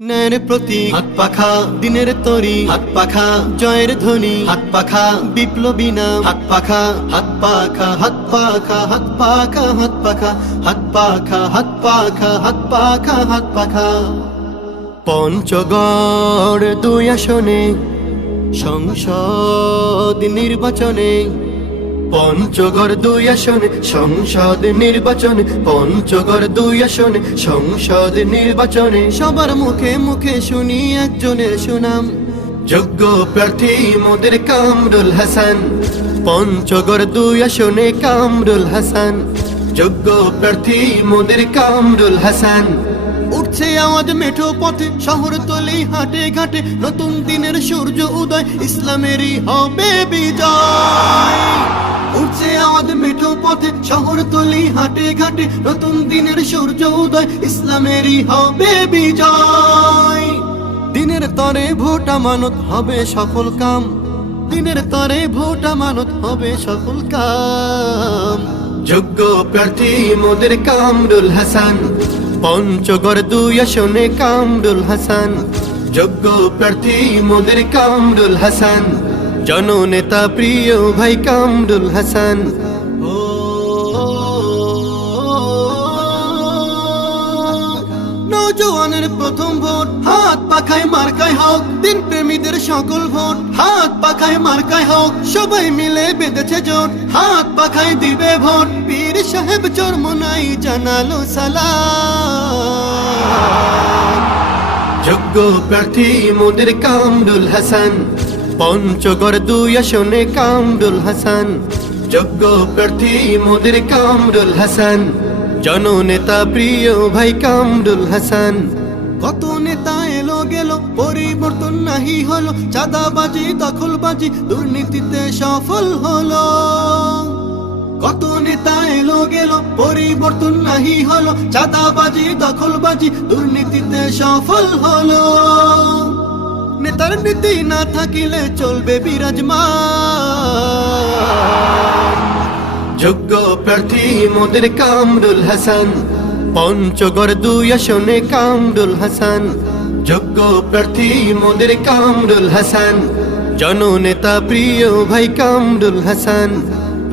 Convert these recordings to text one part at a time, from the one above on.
ন্যায়ের প্রতি হাত পাখা দিনের তরি হাত পাখা জয়ের ধ্বনি হাত পাখা বিপ্লবী নাম হাত পাখা হাত পাখা হাত পাখা হাত পাখা হাত পাখা হাত পাখা হাত পাখা হাত পাখা হাত পাখা পঞ্চগড় দুই আসনে সংসদ নির্বাচনে পঞ্চগড় দুই আসনে, সংসদ নির্বাচনে। পঞ্চগড় দুই আসনে, সংসদ নির্বাচনে সবার মুখে মুখে শুনি একজনের সুনাম। যোগ্য প্রার্থী মোদের কামরুল হাসান। পঞ্চগড় দুই আসনে কামরুল হাসান। যোগ্য প্রার্থী মোদের কামরুল হাসান। উঠছে আওয়াজ মেঠো পথে, শহর তলি হাটে ঘাটে, নতুন দিনের সূর্য উদয়, ইসলামেরই হবে বিজয়। উঠছে আওয়াজ মেঠো পথে, শহর তলি হাটে ঘাটে, নতুন দিনের সূর্য উদয়, ইসলামেরই হবে বিজয়। দিনের তরে ভোট আমানত হবে সফল কাম। দিনের তরে ভোট আমানত হবে সফল কাম। যোগ্য প্রার্থী মোদের কামরুল হাসান। পঞ্চগড় দুই আসনে কামরুল হাসান, যোগ্য প্রার্থী মোদের কামরুল হাসান, জননেতা প্রিয় ভাই কামরুল হাসান। হাত পাখায় মার্কায় হোক দিন প্রেমীদের সকল ভোট। হাত পাখায় মার্কায় হোক, সবাই মিলে বেঁধেছে জোট। হাত পাখায় দিবে ভোট, পীর সাহেব চরমনাই জানালো সালাম। যোগ্য প্রার্থী মোদের কামরুল হাসান, পঞ্চগড় দুই আসনে কামরুল হাসান। যোগ্য প্রার্থী মোদের কামরুল হাসান, জননেতা প্রিয় ভাই কামরুল হাসান। কত নেতা এলো গেল, পরিবর্তন নাহি হলো, চাঁদাবাজি, দখলবাজি, দুর্নীতিতে সফল হলো। কত নেতা এলো গেল, পরিবর্তন নাহি হলো, চাঁদাবাজি, দখলবাজি, দুর্নীতিতে সফল হলো। নেতার নীতি না থাকিলে চলবে বিরাজমান। যোগ্য প্রার্থী মোদের কামরুল হাসান। পঞ্চগড় দুই আসনে কামরুল হাসান, যোগ্য প্রার্থী মোদের কামরুল হাসান, জননেতা প্রিয় ভাই কামরুল হাসান।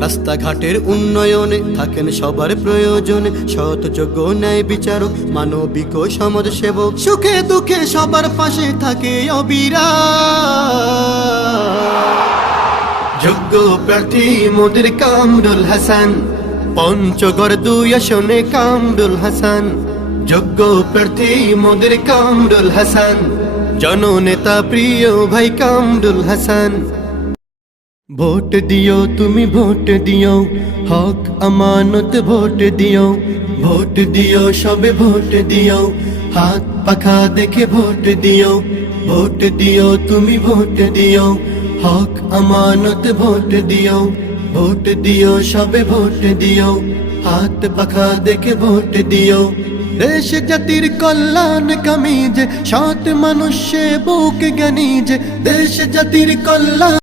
রাস্তাঘাটের উন্নয়নে থাকেন সবার প্রয়োজনে সৎ যোগ্য ন্যায় বিচারক, মানবিক সমাজ সেবক সুখে দুঃখে সবার পাশে থাকে অবিরা যোগ্য প্রার্থী মোদের কামরুল হাসান পঞ্চগড় দুই আসনে কামরুল হাসান, যোগ্য প্রার্থী মোদের কামরুল হাসান, জননেতা প্রিয় ভাই কামরুল হাসান। ভোট দিও, তুমি ভোট দিও, হক, আমানত ভোট দিও ভোট দিও, সবে ভোট দিও, হাত পাখা দেখে ভোট দিও ভোট দিও, তুমি ভোট দিও, হক, আমানত ভোট দিও। ভোট দিও, সবে ভোট দিও। হাত পাখা দেখে ভোট দিও। দেশ জাতির কল্যাণ কামিজ সাত মানুষে বুক যে দেশ জাতির কল্যাণ